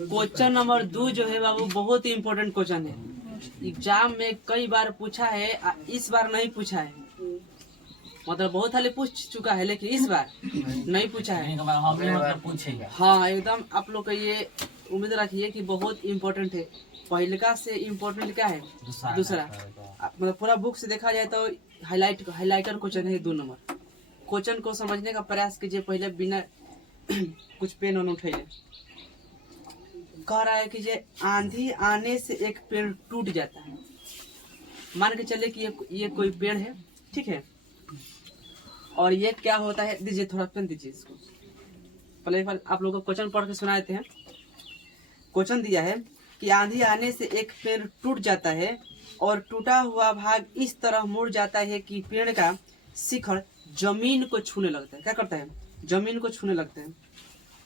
Question number 2 जो है बाबू बहुत ही इम्पोर्टेंट क्वेश्चन है। एग्जाम में कई बार पूछा है, इस बार नहीं पूछा है। मतलब बहुत हाल पूछ चुका है लेकिन इस बार नहीं पूछा है। हाँ एकदम आप लोग का ये उम्मीद रखिए कि बहुत इम्पोर्टेंट है। पहलका से इम्पोर्टेंट क्या है दूसरा। मतलब पूरा बुक से देखा जाए तो हाईलाइटर क्वेश्चन है 2 नंबर। क्वेश्चन को समझने का प्रयास कीजिए पहले बिना कुछ पेन और उठाइए। कह रहा है कि जे आंधी आने से एक पेड़ टूट जाता है। मान के चले कि ये कोई पेड़ है, ठीक है, और ये क्या होता है, दीजिए थोड़ा पेन दीजिए इसको। पहले आप लोगों को क्वेश्चन पढ़ के सुना देते हैं। क्वेश्चन दिया है कि आंधी आने से एक पेड़ टूट जाता है और टूटा हुआ भाग इस तरह मुड़ जाता है कि पेड़ का शिखर जमीन को छूने लगता है। क्या करता है? जमीन को छूने लगता है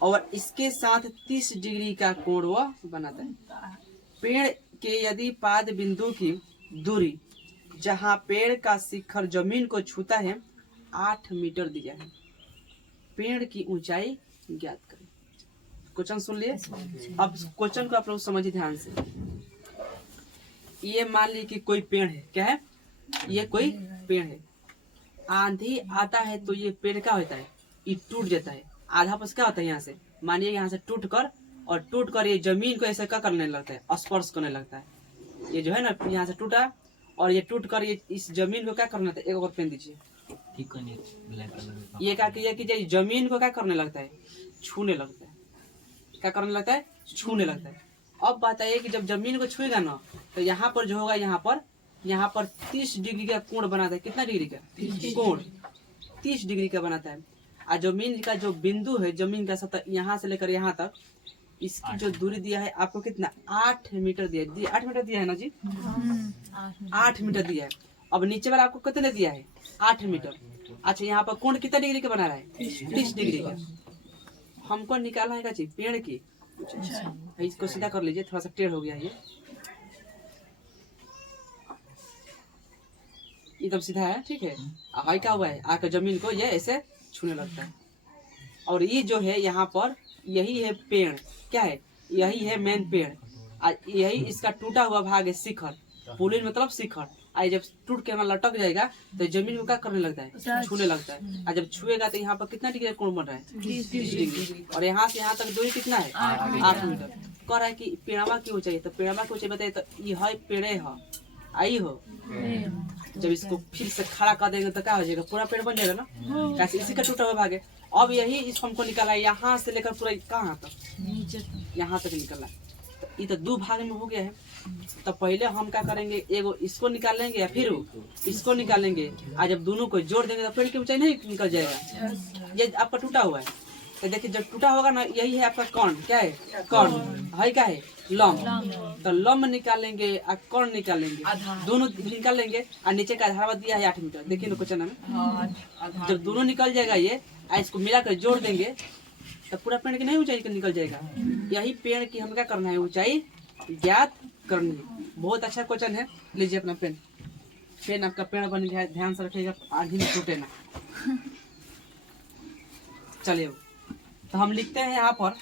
और इसके साथ 30 डिग्री का कोण वह बनाता है। पेड़ के यदि पाद बिंदु की दूरी जहां पेड़ का शिखर जमीन को छूता है 8 मीटर दिया है। पेड़ की ऊंचाई ज्ञात करें। क्वेश्चन सुन लिए। अब क्वेश्चन को आप लोग समझिए ध्यान से। ये मान ली कि कोई पेड़ है, क्या है? ये कोई पेड़ है। आंधी आता है तो ये पेड़ क्या होता है? ये टूट जाता है। आधा पस क्या होता है? यहाँ से मानिए यहाँ से टूट कर ये जमीन को ऐसे क्या करने लगता है? स्पर्श करने लगता है। ये जो है ना यहाँ से टूटा और ये टूट कर ये इस जमीन को क्या करने लगता है? एक और पेन दीजिए। ये क्या किया कि जमीन को क्या करने लगता है? छूने लगता है। क्या करने लगता है? छूने लगता है। अब बताइए कि जब जमीन को छुएगा ना तो यहाँ पर जो होगा यहाँ पर 30 डिग्री का कोण बनाता है। कितना डिग्री का कोण? 30 डिग्री का बनाता है। और जमीन का जो बिंदु है, जमीन का सतह यहाँ से लेकर यहाँ तक, इसकी जो दूरी दिया है आपको कितना? 8 मीटर दिया है। 8 मीटर दिया है ना जी? 8 मीटर दिया है। अब नीचे वाला आपको कितने दिया है? 8 मीटर। अच्छा यहाँ पर कोण कितना डिग्री का बना रहा है? 30 डिग्री का। हमको निकालना है जी पेड़ की। इसको सीधा कर लीजिए, थोड़ा सा टेढ़ हो गया ये। एकदम सीधा है, ठीक है। हाई क्या हुआ है? आकर जमीन को ये ऐसे छूने लगता है। और ये जो है यहाँ पर यही है पेड़। क्या है? यही है मेन पेड़। यही इसका टूटा हुआ भाग है शिखर। पुलिन मतलब शिखर। आई जब टूट के हमारा लटक जाएगा तो जमीन को क्या करने लगता है? छूने लगता है। और जब छुएगा तो यहाँ पर कितना डिग्री कोण बन रहा है? 30 डिग्री। और यहाँ से यहाँ तक दूरी कितना है? 8 मीटर। कह रहा है कि पेड़वा की ऊंचाई, तो पेड़वा की ऊंचाई बताइए तो ये है पेड़े है, आई हो। जब इसको फिर से खड़ा कर देंगे तो क्या हो जाएगा? पूरा पेड़ बन जाएगा ना। कैसे? इसी का टूटा हुआ भाग है। अब यही इसको हमको निकाला है यहाँ से लेकर पूरा कहाँ तक? यहाँ तक निकला। तो ये तो 2 भाग में हो गया है। तो पहले हम क्या करेंगे? एगो इसको निकालेंगे या फिर इसको निकालेंगे। आज जब दोनों को जोड़ देंगे तो पेड़ की ऊंचाई नहीं निकल जाएगा। ये आपका टूटा हुआ है तो देखिए जब टूटा होगा ना यही है आपका कर्ण। क्या है? कर्ण है। क्या है? लंब। तो लंब निकालेंगे और कर्ण निकालेंगे, दोनों निकालेंगे। और नीचे का आधार दिया है 8 मीटर। देखिए ना क्वेश्चन में जब दोनों निकल जाएगा ये, इसको मिलाकर जोड़ देंगे तो पूरा पेड़ की नहीं ऊंचाई निकल जाएगा। यही पेड़ की हमें क्या करना है? ऊंचाई ज्ञात करनी है। बहुत अच्छा क्वेश्चन है। लीजिए अपना पेन आपका पेड़ बन गया है। ध्यान से रखिएगा, आगे में टूटे ना। चलिए तो हम लिखते हैं यहाँ पर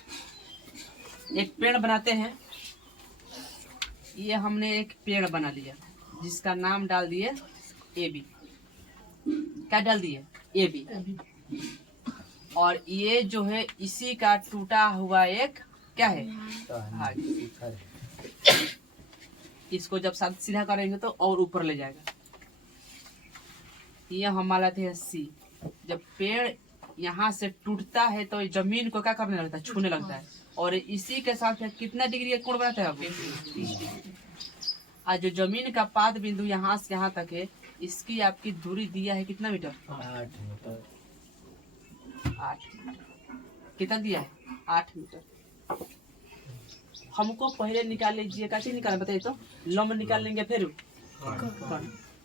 एक पेड़ बनाते हैं। ये हमने एक पेड़ बना लिया जिसका नाम डाल दिए AB। क्या डाल दिए? AB। और ये जो है इसी का टूटा हुआ एक क्या है? इसको जब सीधा करेंगे तो और ऊपर ले जाएगा। ये हमारा थे C। जब पेड़ यहाँ से टूटता है तो जमीन को क्या करने लगता है? छूने लगता है। और इसी के साथ कितना डिग्री का कोण बनाता है? अब 30 डिग्री। आज जो जमीन का पाद बिंदु यहाँ से यहाँ तक है, इसकी आपकी दूरी दिया है कितना मीटर? 8 मीटर। 8 मीटर कितना दिया है? 8 मीटर। हमको पहले निकाल लीजिए। कैसे निकाल बताइए तो? लंब निकाल लेंगे, फिर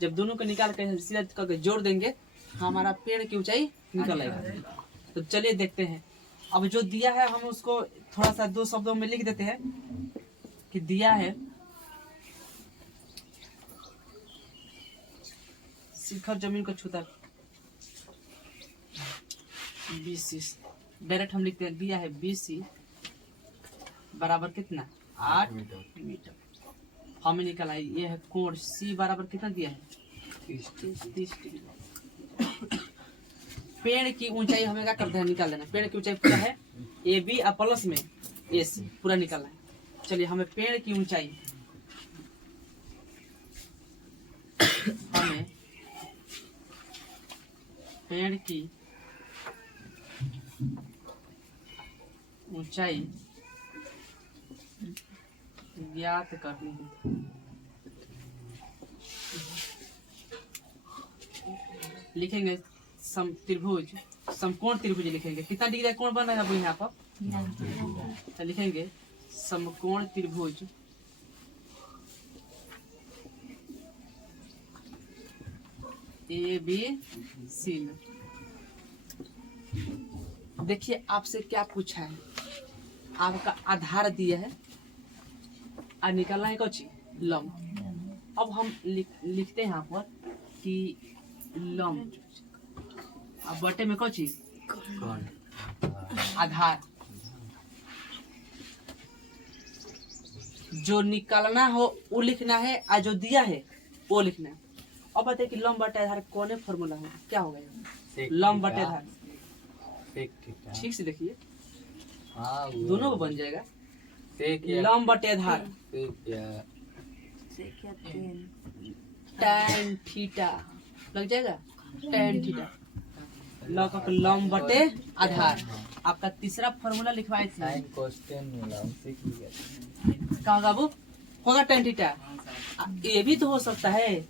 जब दोनों को निकाल कर सीधा करके जोड़ देंगे हमारा पेड़ की ऊंचाई निकल आएगा। तो चलिए देखते हैं। अब जो दिया है हम उसको थोड़ा सा 2 शब्दों में लिख देते हैं कि दिया है शिखर जमीन को छूता। BC डायरेक्ट हम लिखते हैं। दिया है BC बराबर कितना 8 मीटर। हमें निकाला है ये है कोण सी बराबर कितना दिया है 30 डिग्री। पेड़ की ऊंचाई हमें क्या करते हैं निकाल देना। पेड़ की ऊंचाई पूरा है ए बी और प्लस में ए सी पूरा निकालना है। चलिए हमें पेड़ की ऊंचाई हमें पेड़ की ऊंचाई ज्ञात करनी है। लिखेंगे सम त्रिभुज समकोण त्रिभुज लिखेंगे। कितना डिग्री का कोण बन रहा है यहाँ पर तो लिखेंगे समकोण त्रिभुज ए बी सी में। देखिए आपसे क्या पूछा है, आपका आधार दिया है और निकालना है कौची लंब। अब हम लिखते हैं यहाँ पर कि लंब अब बटे में कौची आधार। जो निकालना हो वो लिखना है और जो दिया है वो लिखना है। अब बताइए कि लंब बटे आधार कौन फॉर्मूला है, क्या होगा लंब बटे आधार। ठीक से देखिए दोनों में बन जाएगा लंब बटे आधार tan थीटा लग जाएगा tan थीटा लंब बटे आधार। आपका तीसरा फॉर्मूला लिखवाए थे कहाँ बाबू होगा tan थीटा। ये भी तो हो सकता है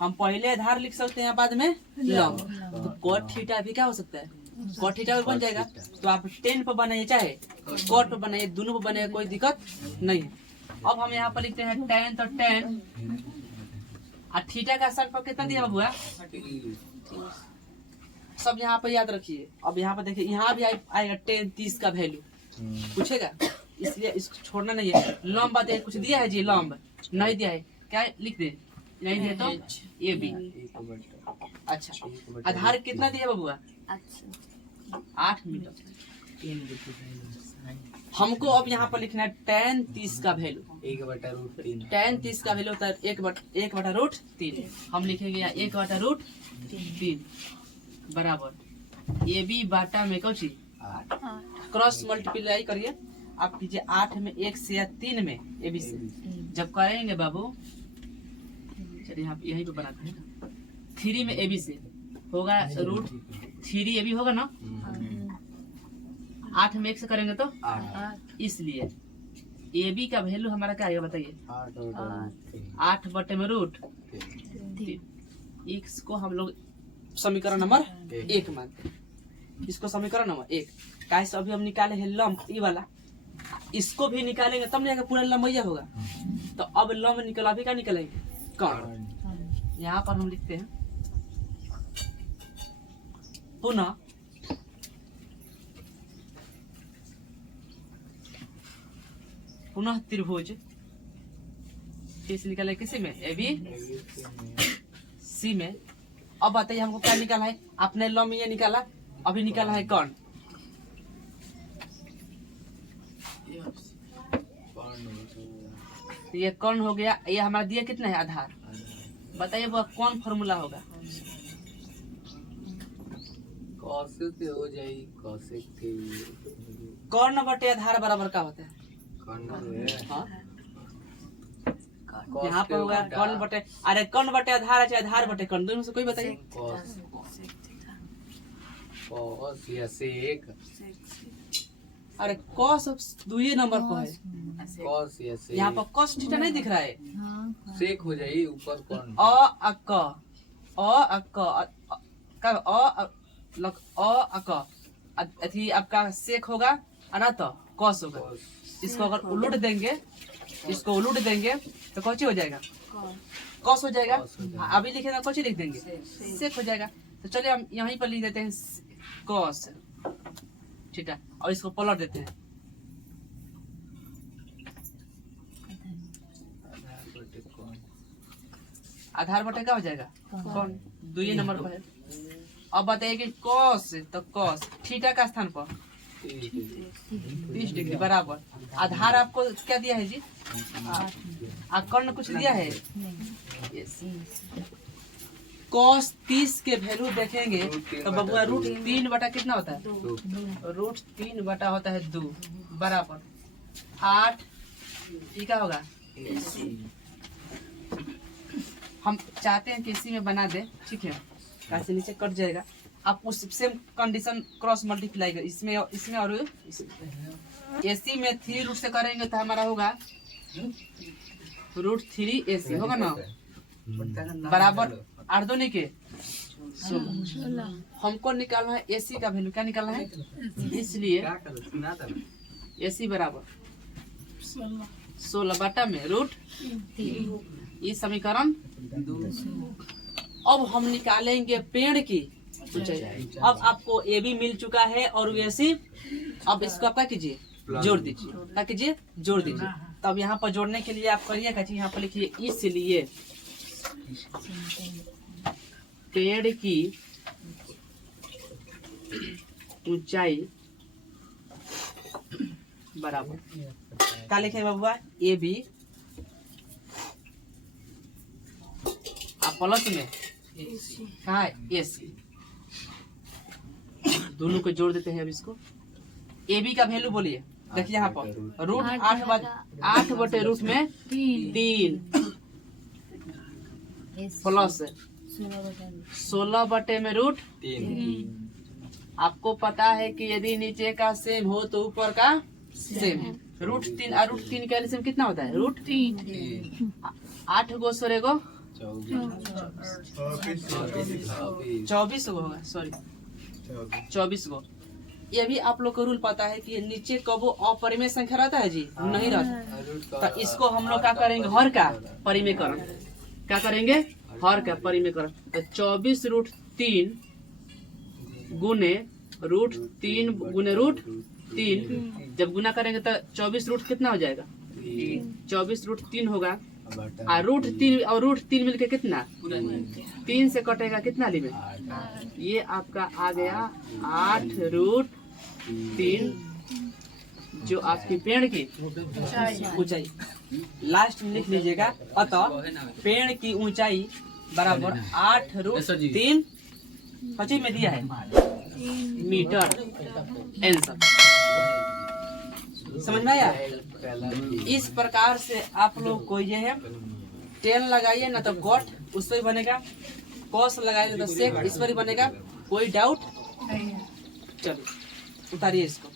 हम पहले आधार लिख सकते हैं बाद में लंब। तो cot थीटा भी क्या हो सकता है cot थीटा बन जाएगा। तो आप tan पर बनाइए चाहे cot पर बनाइए दोनों पर बनाइए कोई दिक्कत नहीं है। अब हम यहाँ पर लिखते हैं tan तो tan और थीटा का स्थान पर कितना दिया बाबू सब यहाँ पर याद रखिए। अब यहाँ पर देखिए यहाँ भी आएगा tan 30 का वैल्यू पूछेगा इसलिए इसको छोड़ना नहीं है। लंब बात कुछ दिया है जी लंब नहीं दिया है क्या लिख दे नहीं दिया तो ये भी अच्छा। आधार कितना दिया बाबू 8 मीटर। हमको अब यहाँ पर लिखना है tan 30 का वैल्यू tan 30 का वैल्यू होता है 1/√3। हम लिखेंगे यहाँ 1/√3 बराबर ए बी बाटा में कौन सी क्रॉस मल्टीप्लाई करिए आप कीजिए 8 में 1 से या 3 में ए बी से जब करेंगे बाबू चलिए आप यहीं पे बनाते हैं 3 में ए बी से होगा √3 ए बी होगा ना 8 में 1 से करेंगे तो 8 इसलिए ए बी का वैल्यू हमारा क्या आएगा बताइए 8/√3। इसको हम लोग समीकरण नंबर 1 मानते हैं। इसको समीकरण नंबर 1 कैसे अभी हम निकाले हैं लंब ये वाला इसको भी निकालेंगे तब नहीं पूरा लंबैया होगा। तो अब लंब निकला भी क्या निकलेंगे कौन। यहाँ पर हम लिखते हैं पुनः त्रिभुज किस निकाले किसी में ए बी सी में। अब बताइए हमको क्या निकाला है आपने लंब ये निकाला अभी निकाला है कौन ये कौन हो गया। ये हमारा दिया कितना है आधार बताइए वो कौन फॉर्मूला होगा हो जाएगी कौन बटे आधार बराबर का होता है हाँ? यहाँ पर होगा कौन बटे अरे कौन बटे आधार है आधार बटे कौन दोनों से कोई बताइए अरे कॉस 2 नंबर पर है यहाँ पर कॉस थीटा नहीं दिख रहा है सेक हो जाएगी ऊपर कौन अथी आपका सेक होगा ना तो कॉस होगा। इसको अगर उलट देंगे तो कौची हो जाएगा कॉस हो जाएगा। अभी लिखे ना कौची लिख देंगे सेक हो जाएगा। तो चलिए हम यहीं पर लिख देते हैं कॉस ठीक है और इसको पलट देते हैं आधार बटे क्या हो जाएगा कौन 2 नंबर पर है। अब बताइए कि कॉस तो कॉस थीटा का स्थान पर 30 डिग्री बराबर। आधार आपको क्या दिया है जी? कर्ण कुछ दिया है? यस। cos 30 के वैल्यू देखेंगे तो बबुआ √3 बटा कितना होता है? √3 बटा होता है 2 बराबर 8। ये क्या होगा? हम चाहते हैं कि इसी में बना दे, ठीक है, कैसे नीचे कट जाएगा। आप उस सेम कंडीशन क्रॉस मल्टीप्लाई कर इसमें और AC में 3 रूट से करेंगे तो हमारा होगा √3 AC होगा ना बराबर 8 2 के 16। हमको निकालना है AC का वैल्यू। क्या निकालना है? इसलिए AC बराबर 16 बटा में √3। ये समीकरण 2। अब हम निकालेंगे पेड़ की ऊंचाई। अब आपको AB मिल चुका है और AC। अब इसको आप क्या कीजिए? जोड़ दीजिए। क्या कीजिए? जोड़ दीजिए। तब यहाँ पर जोड़ने के लिए आप करिए क्या चीज? यहाँ पर लिखिए इसलिए पेड़ की ऊंचाई बराबर क्या लिखे बाबुआ? AB प्लस में कहा है? AC। दोनों को जोड़ देते हैं। अब इसको AB का वैल्यू बोलिए। देखिए यहाँ पर √8 बटे रूट में 3 प्लस 16 बटे में √3। आपको पता है कि यदि नीचे का सेम हो तो ऊपर का सेम है। √3 और √3 का एलसीएम कितना होता है? √3। 8 गो सोरे गो 24 गो होगा, सॉरी 24 गो। ये भी आप लोग को रूल पता है कि नीचे कबो अपरिमेय संख्या रहता है जी? नहीं रहता। तो इसको हम लोग क्या करेंगे? हर का परिमेयकरण। क्या करेंगे? हर का परिमेयकरण। तो 24 √3 गुने √3 गुने √3 जब गुना करेंगे तो 24 रूट कितना हो जाएगा? 24 √3 होगा। और √3 मिलके कितना? 3 से कटेगा कितना लिमिट? ये आपका आ गया 8 √3 जो आपकी पेड़ की ऊंचाई। लास्ट में लिख लीजिएगा। अतः पेड़ की ऊंचाई बराबर 8 √3 25 में दिया है मीटर। आंसर समझ में आया? इस प्रकार से आप लोग को ये है 10 लगाइए ना तो कॉट उस पर ही बनेगा, कॉस लगाइए तो सेक इस पर ही बनेगा। कोई डाउट? चलो उतारिए इसको,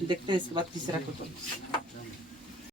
देखते हैं इसके बाद तीसरा क्वेश्चन।